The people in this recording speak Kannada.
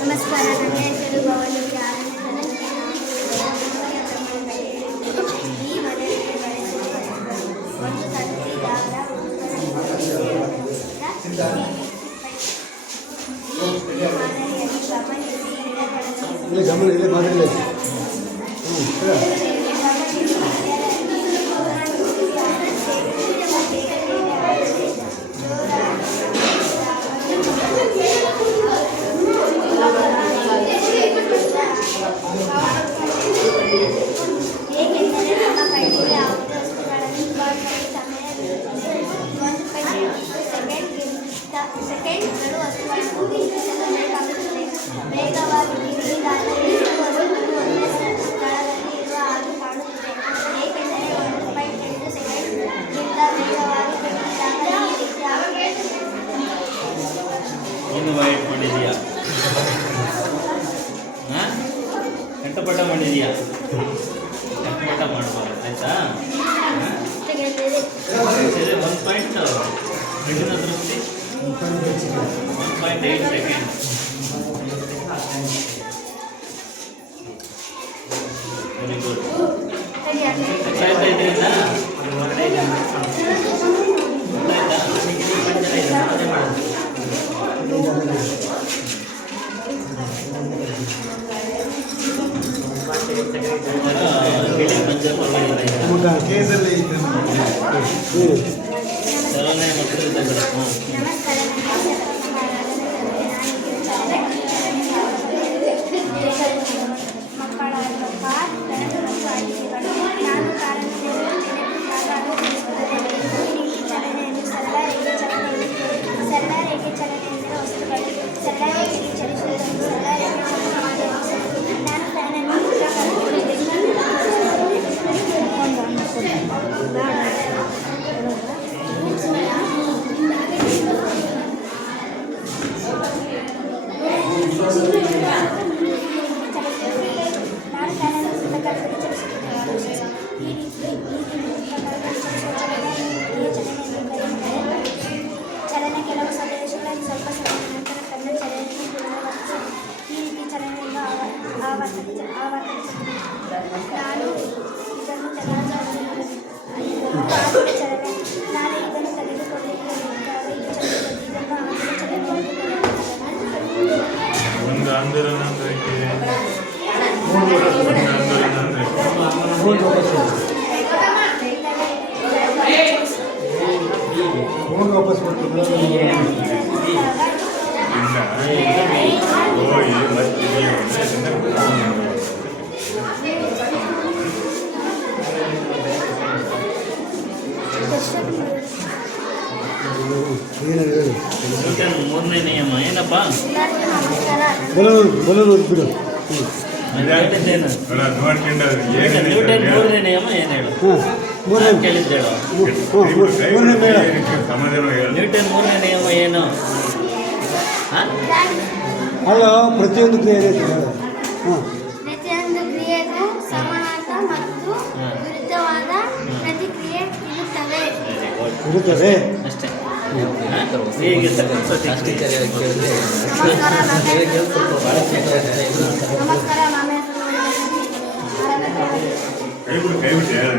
ನಮಸ್ಕಾರ. ನನ್ನ ಹೆಸರು ಭವನಿಗೆ ಈ ಮನೆಯಲ್ಲಿ ಬಳಸುವ ಒಂದು ತಂತಿದಾರ ಏಕೆಂದರೆ ನಮ್ಮ ಕೈಯಲ್ಲಿ ಯಾವುದೇ ವಸ್ತುಗಳನ್ನು ಸೆಕೆಂಡ್ಗಳು ವಸ್ತುಗಳನ್ನು ಗುರುತಿಸಲು ಬೇಕಾಗುತ್ತದೆ. ವೇಗವಾಗಿ ನಿಧಾನವಾಗಿ ಒಂದೇ ಸ್ಥಳದಲ್ಲಿ ಇರುವ ಹಾಗೆ ಕಾಣುತ್ತದೆ. ಏಕೆಂದರೆ 1.8 ಸೆಕೆಂಡ್ಗಿಂತ ವೇಗವಾಗಿ ತಿರುಗಿದಾಗ ಈ ರೀತಿ ಆಗುತ್ತದೆ. ಕಂಠಪಾಠ ಮಾಡಿದೀಯಾ? ಕಂಠಪಾಠ ಮಾಡಬಾರ್ದು ಆಯ್ತಾ? ಸರಿ, 1.8 ಸೆಕೆಂಡ್. Very good. ಗೊತ್ತಾಯ್ತಾ ಇದರಿಂದ? ಚಲನೆ ಕೆಲವು ಸನ್ನಿವೇಶಗಳಲ್ಲಿ ಸ್ವಲ್ಪ ಸಮಯದ ನಂತರ ತನ್ನ ಚಲನೆಯನ್ನು ಪುನರಾವರ್ತಿಸಿ ಈ ರೀತಿ ಚಲನೆಯನ್ನು ಆವರ್ತಿಸುತ್ತದೆ. ನಾನು ಇದನ್ನು ತೆಗೆದುಕೊಳ್ಳಲಿದ್ದಾಗ ಇದನ್ನು ಆಮೇಲೆ ಚಲನೆ ಒಂದು ಆಂದೋಲನ ಅಂದ್ರೆ ವಾಪಸ್ ಮೂರನೇ ನಿಯಮ ಏನಪ್ಪ? ನ್ಯೂಟನ್ ಮೂರನೇ ನಿಯಮ ಏನು ಹೇಳು? ಕೇಳಿದ್ದೇಳು. ನ್ಯೂಟನ್ ಮೂರನೇ ನಿಯಮ ಏನು? ಅಲ್ಲ, ಪ್ರತಿಯೊಂದು ಕ್ರಿಯೆ ಪ್ರತಿಯೊಂದು ಕ್ರಿಯೆಗೂ ಸಮಾನ ಮತ್ತು ವಿರುದ್ಧವಾದ ಪ್ರತಿಕ್ರಿಯೆ ಇರುತ್ತದೆ ಅಷ್ಟೇ. ಹೇಗೆ ನಮಸ್ಕಾರ.